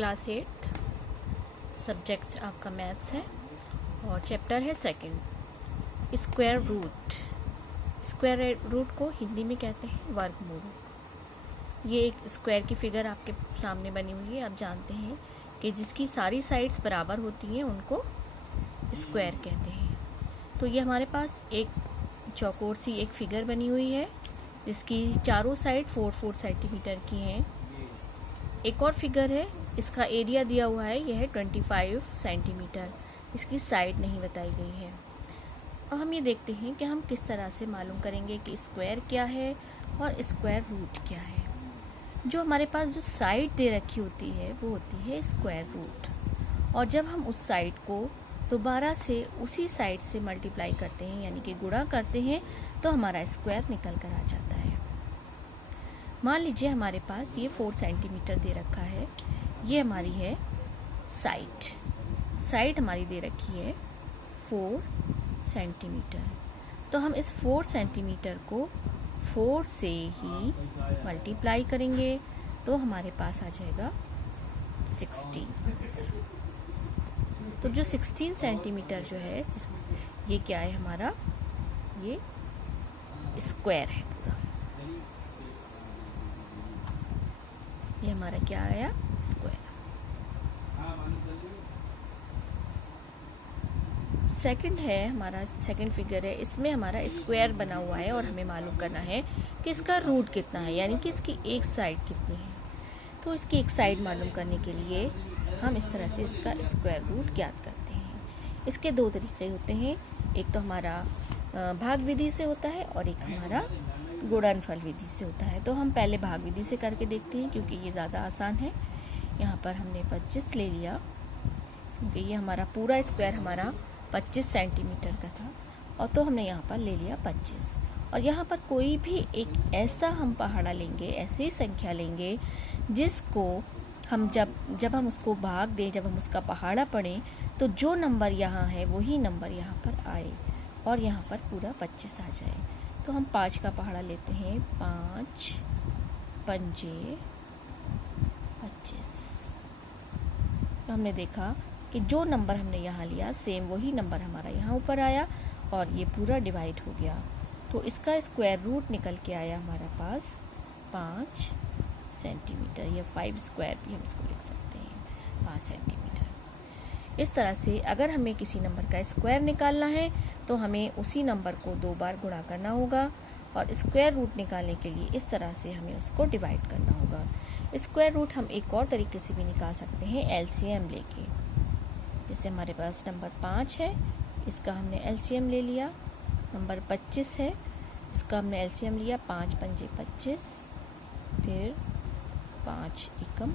Class 8 subject आपका maths है और चैप्टर है second, square root. Square root को हिंदी में कहते हैं वर्गमूल। ये एक स्क्वायर की फिगर आपके सामने बनी हुई है। आप जानते हैं कि जिसकी सारी साइड्स बराबर होती हैं उनको स्क्वायर कहते हैं। तो ये हमारे पास एक चौकोर सी एक फिगर बनी हुई है जिसकी चारों साइड 4-4 सेंटीमीटर की हैं। एक और फिगर है, इसका एरिया दिया हुआ है, यह है 25 सेंटीमीटर। इसकी साइड नहीं बताई गई है। अब हम ये देखते हैं कि हम किस तरह से मालूम करेंगे कि स्क्वायर क्या है और स्क्वायर रूट क्या है। जो हमारे पास जो साइड दे रखी होती है वो होती है स्क्वायर रूट, और जब हम उस साइड को दोबारा से उसी साइड से मल्टीप्लाई करते हैं यानी कि गुणा करते हैं तो हमारा स्क्वायर निकल कर आ जाता है। मान लीजिए हमारे पास ये 4 सेंटीमीटर दे रखा है, ये हमारी है साइड हमारी दे रखी है 4 सेंटीमीटर। तो हम इस 4 सेंटीमीटर को 4 से ही मल्टीप्लाई करेंगे तो हमारे पास आ जाएगा 16। तो जो 16 सेंटीमीटर जो है ये क्या है हमारा, ये स्क्वायर है पूरा। ये हमारा क्या आया, स्क्वायर। सेकंड है हमारा, सेकंड फिगर है, इसमें हमारा स्क्वायर बना हुआ है और हमें मालूम करना है कि इसका रूट कितना है, यानी कि इसकी एक साइड कितनी है। तो इसकी एक साइड मालूम करने के लिए हम इस तरह से इसका स्क्वायर रूट ज्ञात करते हैं। इसके दो तरीके होते हैं, एक तो हमारा भाग विधि से होता है और एक हमारा गुणनफल विधि से होता है। तो हम पहले भाग विधि से करके देखते हैं क्योंकि ये ज़्यादा आसान है। यहाँ पर हमने 25 ले लिया क्योंकि ये हमारा पूरा स्क्वायर हमारा 25 सेंटीमीटर का था, और तो हमने यहाँ पर ले लिया 25। और यहाँ पर कोई भी एक ऐसा हम पहाड़ा लेंगे, ऐसी संख्या लेंगे जिसको हम जब हम उसको भाग दें, जब हम उसका पहाड़ा पढ़ें तो जो नंबर यहाँ है वही नंबर यहाँ पर आए और यहाँ पर पूरा 25 आ जाए। तो हम 5 का पहाड़ा लेते हैं, 5 पंजे 25। तो हमने देखा कि जो नंबर हमने यहाँ लिया सेम वही नंबर हमारा यहाँ ऊपर आया और ये पूरा डिवाइड हो गया। तो इसका स्क्वायर रूट निकल के आया हमारे पास 5 सेंटीमीटर, या 5 स्क्वायर भी हम इसको लिख सकते हैं, 5 सेंटीमीटर। इस तरह से अगर हमें किसी नंबर का स्क्वायर निकालना है तो हमें उसी नंबर को 2 बार गुणा करना होगा, और स्क्वायर रूट निकालने के लिए इस तरह से हमें उसको डिवाइड करना होगा। स्क्वायर रूट हम एक और तरीके से भी निकाल सकते हैं, एलसीएम लेके। जैसे हमारे पास नंबर 5 है, इसका हमने एलसीएम ले लिया। नंबर 25 है, इसका हमने एलसीएम लिया, 5 पंजे 25, फिर 5 एकम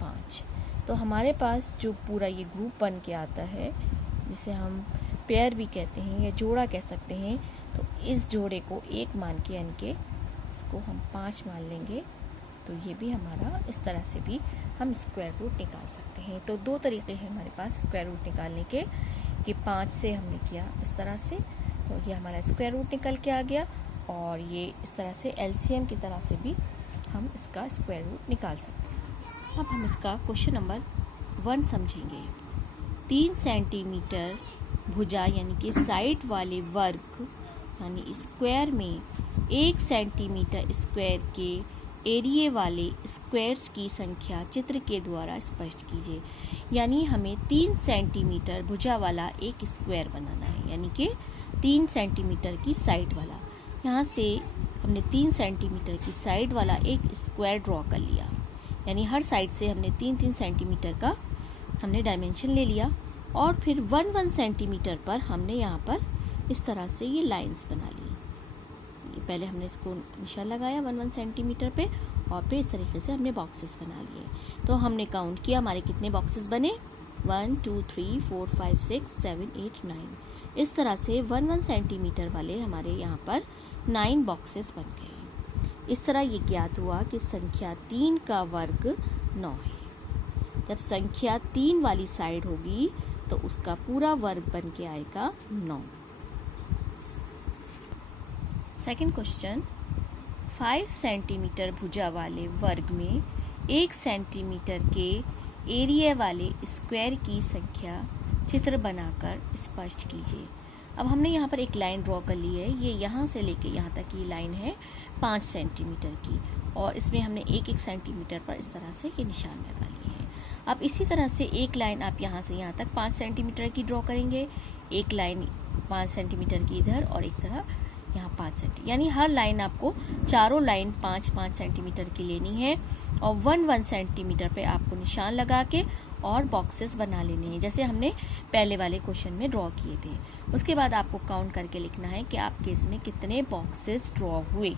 5। तो हमारे पास जो पूरा ये ग्रुप बन के आता है, जिसे हम पेयर भी कहते हैं या जोड़ा कह सकते हैं, तो इस जोड़े को 1 मान के यानी कि इसको हम 5 मान लेंगे तो ये भी हमारा, इस तरह से भी हम स्क्वायर रूट निकाल सकते हैं। तो 2 तरीके हैं हमारे पास स्क्वायर रूट निकालने के, कि 5 से हमने किया इस तरह से तो ये हमारा स्क्वायर रूट निकल के आ गया, और ये इस तरह से एलसीएम की तरह से भी हम इसका स्क्वायर रूट निकाल सकते हैं। अब हम इसका क्वेश्चन नंबर 1 समझेंगे। 3 सेंटीमीटर भुजा यानी कि साइड वाले वर्ग यानी स्क्वायर में 1 सेंटीमीटर स्क्वायर के एरिए वाले स्क्वायर्स की संख्या चित्र के द्वारा स्पष्ट कीजिए। यानी हमें 3 सेंटीमीटर भुजा वाला एक स्क्वायर बनाना है, यानी कि 3 सेंटीमीटर की साइड वाला। यहाँ से हमने 3 सेंटीमीटर की साइड वाला एक स्क्वायर ड्रॉ कर लिया, यानी हर साइड से हमने 3-3 सेंटीमीटर का हमने डायमेंशन ले लिया, और फिर 1-1 सेंटीमीटर पर हमने यहाँ पर इस तरह से ये लाइंस बना ली। पहले हमने इसको निशान लगाया 1-1 सेंटीमीटर पे, और फिर इस तरीके से हमने बॉक्सेस बना लिए। तो हमने काउंट किया हमारे कितने बॉक्सेस बने, 1 2 3 4 5 6 7 8 9। इस तरह से 1-1 सेंटीमीटर वाले हमारे यहाँ पर 9 बॉक्सेस बन गए। इस तरह ये ज्ञात हुआ कि संख्या 3 का वर्ग 9 है। जब संख्या 3 वाली साइड होगी तो उसका पूरा वर्ग बन के आएगा 9। सेकंड क्वेश्चन, 5 सेंटीमीटर भुजा वाले वर्ग में 1 सेंटीमीटर के एरिया वाले स्क्वायर की संख्या चित्र बनाकर स्पष्ट कीजिए। अब हमने यहाँ पर एक लाइन ड्रॉ कर ली है। ये यहाँ से लेके यहाँ तक की लाइन है 5 सेंटीमीटर की, और इसमें हमने 1-1 सेंटीमीटर पर इस तरह से ये निशान लगा लिए हैं। अब इसी तरह से एक लाइन आप यहाँ से यहाँ तक 5 सेंटीमीटर की ड्रॉ करेंगे, एक लाइन 5 सेंटीमीटर की इधर और एक तरह यहाँ 5 सेंटीमीटर, यानी हर लाइन आपको चारों लाइन 5-5 सेंटीमीटर की लेनी है और 1-1 सेंटीमीटर पे आपको निशान लगा के और बॉक्सेस बना लेने हैं, जैसे हमने पहले वाले क्वेश्चन में ड्रॉ किए थे। उसके बाद आपको काउंट करके लिखना है कि आपके इसमें कितने बॉक्सेस ड्रॉ हुए।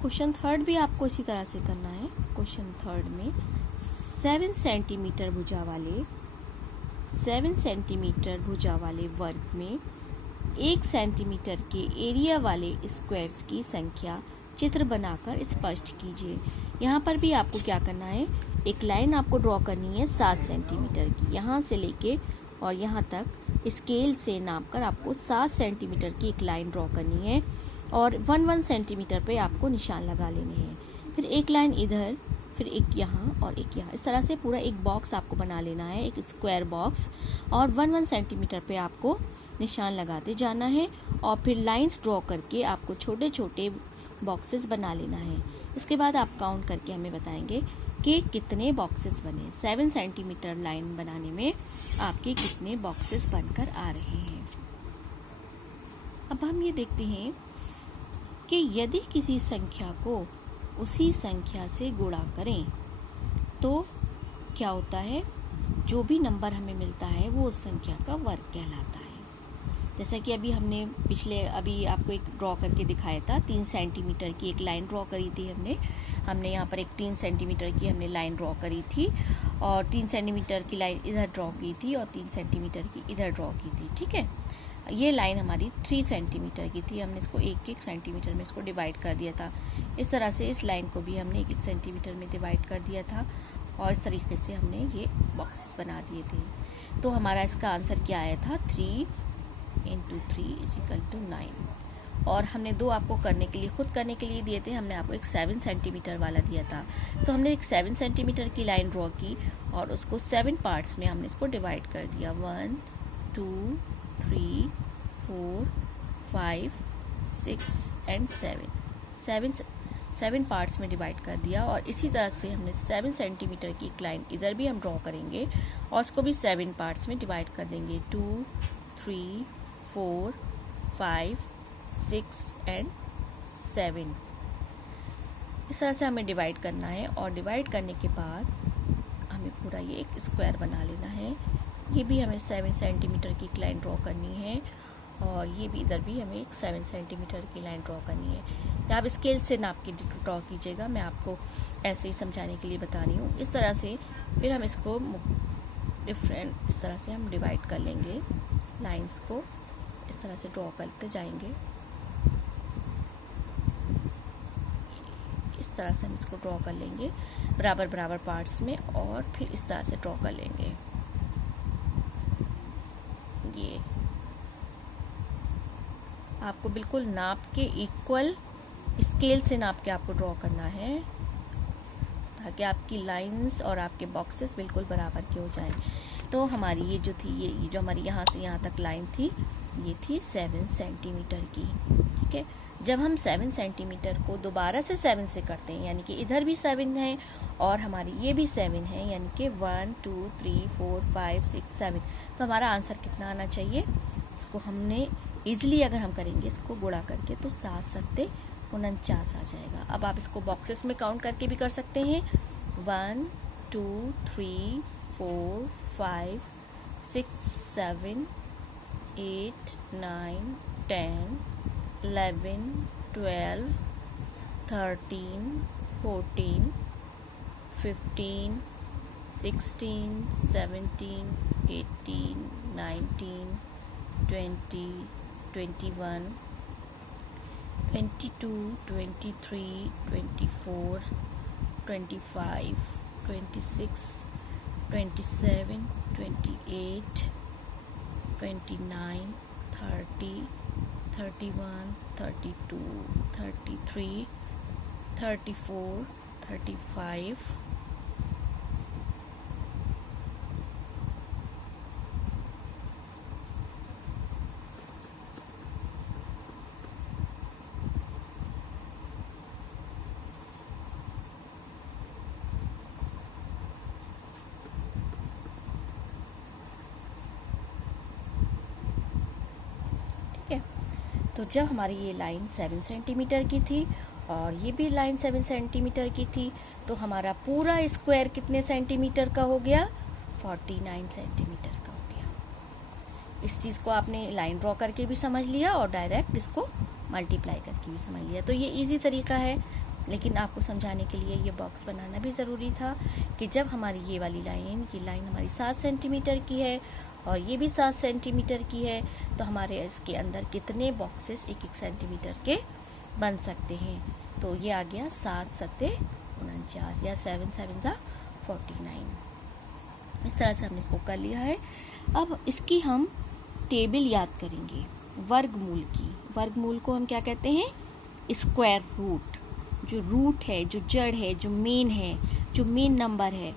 क्वेश्चन थर्ड भी आपको इसी तरह से करना है। क्वेश्चन थर्ड में 7 सेंटीमीटर भुजा वाले वर्ग में 1 सेंटीमीटर के एरिया वाले स्क्वायर्स की संख्या चित्र बनाकर स्पष्ट कीजिए। यहाँ पर भी आपको क्या करना है, एक लाइन आपको ड्रॉ करनी है 7 सेंटीमीटर की, यहाँ से लेके और यहाँ तक स्केल से नापकर आपको 7 सेंटीमीटर की एक लाइन ड्रॉ करनी है और 1-1 सेंटीमीटर पे आपको निशान लगा लेने हैं। फिर एक लाइन इधर, फिर एक यहाँ और एक यहाँ, इस तरह से पूरा एक बॉक्स आपको बना लेना है, एक स्क्वायर बॉक्स, और 1-1 सेंटीमीटर पे आपको निशान लगाते जाना है और फिर लाइंस ड्रॉ करके आपको छोटे छोटे बॉक्सेस बना लेना है। इसके बाद आप काउंट करके हमें बताएंगे कि कितने बॉक्सेस बने। 7 सेंटीमीटर लाइन बनाने में आपके कितने बॉक्सेस बनकर आ रहे हैं। अब हम ये देखते हैं कि यदि किसी संख्या को उसी संख्या से गुणा करें तो क्या होता है, जो भी नंबर हमें मिलता है वो उस संख्या का वर्ग कहलाता है। जैसा कि अभी आपको एक ड्रॉ करके दिखाया था, 3 सेंटीमीटर की एक लाइन ड्रॉ करी थी हमने यहाँ पर एक 3 सेंटीमीटर की हमने लाइन ड्रॉ करी थी और 3 सेंटीमीटर की लाइन इधर ड्रॉ की थी और 3 सेंटीमीटर की इधर ड्रॉ की थी। ठीक है, ये लाइन हमारी 3 सेंटीमीटर की थी, हमने इसको 1-1 सेंटीमीटर में इसको डिवाइड कर दिया था। इस तरह से इस लाइन को भी हमने 1-1 सेंटीमीटर में डिवाइड कर दिया था और इस तरीके से हमने ये बॉक्सेस बना दिए थे। तो हमारा इसका आंसर क्या आया था, 3 × 3 = 9। और हमने 2 आपको खुद करने के लिए दिए थे, हमने आपको एक 7 सेंटीमीटर वाला दिया था। तो हमने एक 7 सेंटीमीटर की लाइन ड्रॉ की और उसको 7 पार्ट्स में हमने इसको डिवाइड कर दिया, 1 2 3 4 5 6 एंड 7 पार्ट्स में डिवाइड कर दिया। और इसी तरह से हमने 7 सेंटीमीटर की एक लाइन इधर भी हम ड्रॉ करेंगे और उसको भी 7 पार्ट्स में डिवाइड कर देंगे, 2 3 4 5 6 एंड 7। इस तरह से हमें डिवाइड करना है और डिवाइड करने के बाद हमें पूरा ये एक स्क्वायर बना लेना है। ये भी हमें 7 सेंटीमीटर की एक लाइन ड्रॉ करनी है और ये भी इधर भी हमें एक 7 सेंटीमीटर की लाइन ड्रॉ करनी है। आप स्केल से नाप के ड्रॉ कीजिएगा, मैं आपको ऐसे ही समझाने के लिए बता रही हूँ। इस तरह से फिर हम इसको डिफरेंट इस तरह से हम डिवाइड कर लेंगे, लाइंस को इस तरह से ड्रॉ करते जाएंगे। इस तरह से हम इसको ड्रॉ कर लेंगे बराबर बराबर पार्ट्स में और फिर इस तरह से ड्रॉ कर लेंगे। ये आपको बिल्कुल नाप के इक्वल स्केल से नाप के आपको ड्रॉ करना है ताकि आपकी लाइंस और आपके बॉक्सेस बिल्कुल बराबर के हो जाएं। तो हमारी ये जो थी, ये जो हमारी यहाँ से यहाँ तक लाइन थी, ये थी 7 सेंटीमीटर की। ठीक है, जब हम 7 सेंटीमीटर को दोबारा से 7 से करते हैं, यानी कि इधर भी 7 है और हमारी ये भी 7 है, यानी कि 1 2 3 4 5 6 7, तो हमारा आंसर कितना आना चाहिए। इसको हमने इजीली अगर हम करेंगे इसको गुणा करके तो 7 सत्ते 49 आ जाएगा। अब आप इसको बॉक्सेस में काउंट करके भी कर सकते हैं, 1 2 3 4 5 6 7 8 9 10 11 12 13 14 15 16 17 18 19 20 21 22 23 24 25 26 27 28 29 30 31 32 33 34 35 तो जब हमारी ये लाइन 7 सेंटीमीटर की थी और ये भी लाइन 7 सेंटीमीटर की थी, तो हमारा पूरा स्क्वायर कितने सेंटीमीटर का हो गया? 49 सेंटीमीटर का हो गया। इस चीज़ को आपने लाइन ड्रॉ करके भी समझ लिया और डायरेक्ट इसको मल्टीप्लाई करके भी समझ लिया। तो ये इजी तरीका है, लेकिन आपको समझाने के लिए ये बॉक्स बनाना भी ज़रूरी था कि जब हमारी ये वाली लाइन, ये लाइन हमारी 7 सेंटीमीटर की है और ये भी 7 सेंटीमीटर की है, तो हमारे इसके अंदर कितने बॉक्सेस 1-1 सेंटीमीटर के बन सकते हैं। तो ये आ गया 7 सत्ते 49 या 7 7 जा 49। इस तरह से हमने इसको कर लिया है। अब इसकी हम टेबल याद करेंगे वर्गमूल की। वर्गमूल को हम क्या कहते हैं? Square root. जो रूट है, जो जड़ है, जो मेन है, जो मेन नंबर है,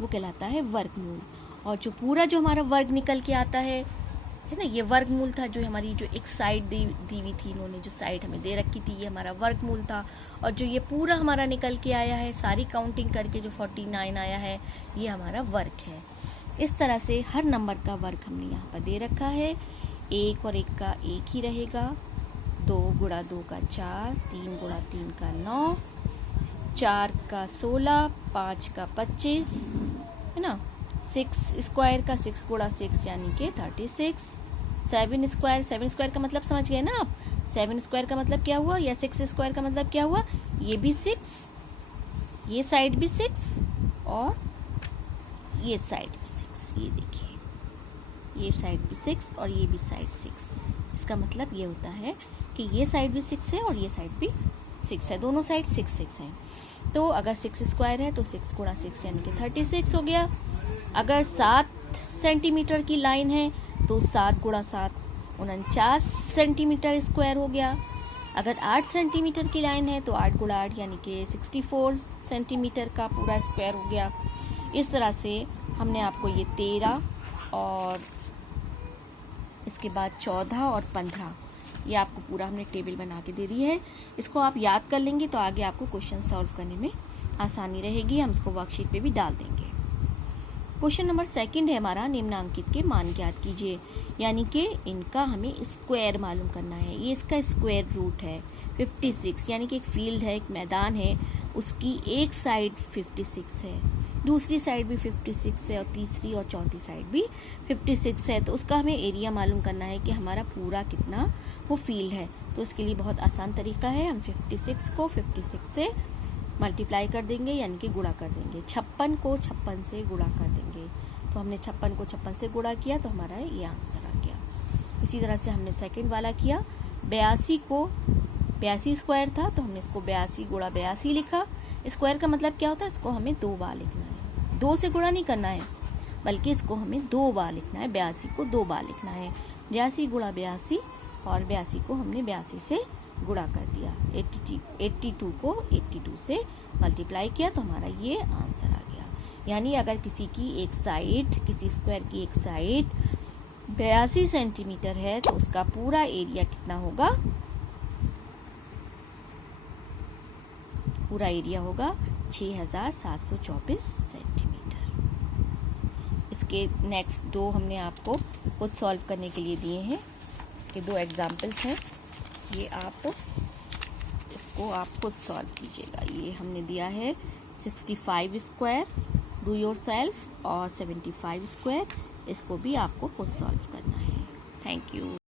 वो कहलाता है वर्गमूल। और जो पूरा जो हमारा वर्ग निकल के आता है ना, ये वर्गमूल था। जो हमारी जो एक साइड दी हुई थी, इन्होंने जो साइड हमें दे रखी थी, ये हमारा वर्गमूल था। और जो ये पूरा हमारा निकल के आया है, सारी काउंटिंग करके जो 49 आया है, ये हमारा वर्ग है। इस तरह से हर नंबर का वर्ग हमने यहाँ पर दे रखा है। 1 और 1 का 1 ही रहेगा, 2 गुणा 2 का 4, 3 गुणा 3 का 9, 4 का 16, 5 का 25, है ना। 6 स्क्वायर का 6 गुणा 6 यानी कि 36। 7 स्क्वायर का मतलब समझ गए ना आप? 7 स्क्वायर का मतलब क्या हुआ, या 6 स्क्वायर का मतलब क्या हुआ? ये भी 6, ये साइड भी 6 और ये साइड भी 6। ये देखिए, ये साइड भी 6 और ये भी साइड 6। इसका मतलब ये होता है कि ये साइड भी 6 है और ये साइड भी 6 है, दोनों साइड 6 6 हैं। तो अगर 6 स्क्वायर है तो 6 गुणा 6 यानी कि 36 हो गया। अगर 7 सेंटीमीटर की लाइन है तो 7 गुणा 7 49 सेंटीमीटर स्क्वायर हो गया। अगर 8 सेंटीमीटर की लाइन है तो 8 गुणा 8 यानी कि 64 सेंटीमीटर का पूरा स्क्वायर हो गया। इस तरह से हमने आपको ये 13 और इसके बाद 14 और 15 ये आपको पूरा हमने टेबल बना के दे दी है। इसको आप याद कर लेंगे तो आगे आपको क्वेश्चन सॉल्व करने में आसानी रहेगी। हम इसको वर्कशीट पे भी डाल देंगे। क्वेश्चन नंबर 2 है हमारा, निम्नांकित के मान ज्ञात कीजिए। यानी कि इनका हमें स्क्वायर मालूम करना है। ये इसका स्क्वायर रूट है 56, यानी कि एक फील्ड है, एक मैदान है, उसकी एक साइड 56 है, दूसरी साइड भी 56 है और तीसरी और चौथी साइड भी 56 है। तो उसका हमें एरिया मालूम करना है कि हमारा पूरा कितना वो फील्ड है। तो इसके लिए बहुत आसान तरीका है, हम 56 को 56 से मल्टीप्लाई कर देंगे यानी कि गुणा कर देंगे। 56 को 56 से गुणा कर देंगे। तो हमने 56 को 56 से गुणा किया तो हमारा ये आंसर आ गया। इसी तरह से हमने सेकंड वाला किया। 82 को 82 स्क्वायर था तो हमने इसको 82 गुणा 82 लिखा। स्क्वायर का मतलब क्या होता है? इसको हमें 2 बार लिखना है, 2 से गुणा नहीं करना है, बल्कि इसको हमें 2 बार लिखना है। 82 को 2 बार लिखना है। 82 गुणा 82 और 82 को हमने 82 से गुणा कर दिया। 82 को 82 से मल्टीप्लाई किया तो हमारा ये आंसर आ गया। यानी अगर किसी की एक साइड, किसी स्क्वायर की एक साइड 82 सेंटीमीटर है तो उसका पूरा एरिया कितना होगा? पूरा एरिया होगा 6724 सेंटीमीटर। इसके नेक्स्ट 2 हमने आपको खुद सॉल्व करने के लिए दिए हैं। इसके 2 एग्जाम्पल्स हैं, ये आप खुद सॉल्व कीजिएगा। ये हमने दिया है 65 स्क्वायर, डू योर सेल्फ, और 75 स्क्वायर, इसको भी आपको खुद सॉल्व करना है। Thank you.